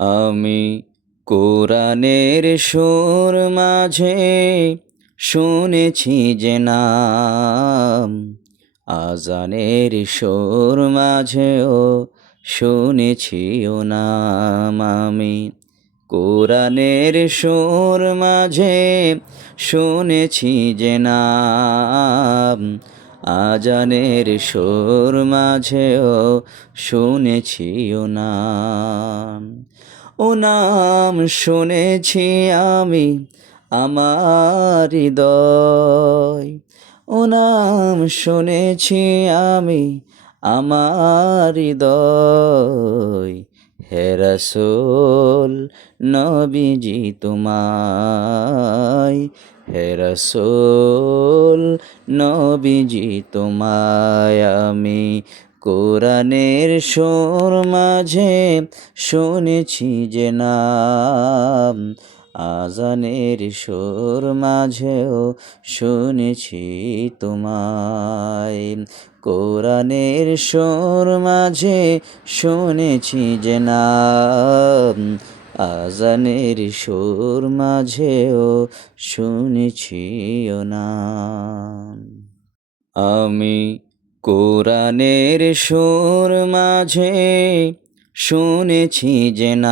আমি কোরআনের সুর মাঝে শুনেছি যে নাম, আজানের সুর মাঝেও শুনেছি ও নাম। আমি কোরআনের সুর মাঝে শুনেছি যে নাম, আজানের সুর মাঝেও শুনেছি ও নাম। ও নাম শুনেছি আমি আমার হৃদয়, ও নাম শুনেছি আমি আমার হৃদয়। হে রাসূল নবীজি তোমায়, হে রাসূল নবীজি তোমায় আমি কোরআনের সুর মাঝে শুনেছি যে নাম, আজানের সুর মাঝেও শুনেছি তোমায়। কোরআনের সুর মাঝে শুনেছি যে নাম, আজানের সুর মাঝেও শুনেছি ও নাম। আমি কোরআনের সুর মাঝে শুনেছি যে নাম।